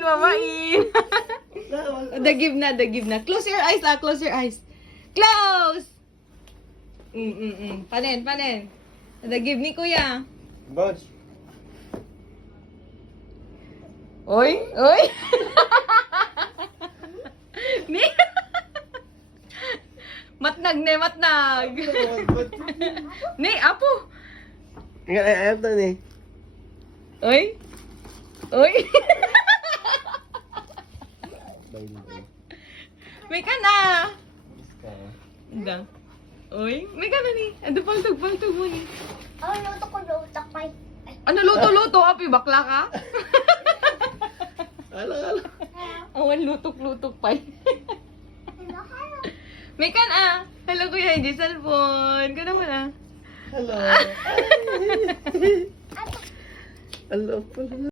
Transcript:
Mabain. Dagib na, dagib na. Close your eyes, close your eyes. Close! Panen, panen. Dagib ni kuya. Boss. Oy, oy. Ni. Matnag ne, matnag. Ni, apo. Nga, ayaw to ni. Oy. Oy. May ka na. Anda. Oy, may ka na ni. Ando paltog mo ni. Oh, luto ko luto pa. Ano luto-luto? Api, bakla ka? Ala. Awan lutok-lutok pa. May kan Hello kuya, hindi cellphone. Ka naman Hello. Hello pala.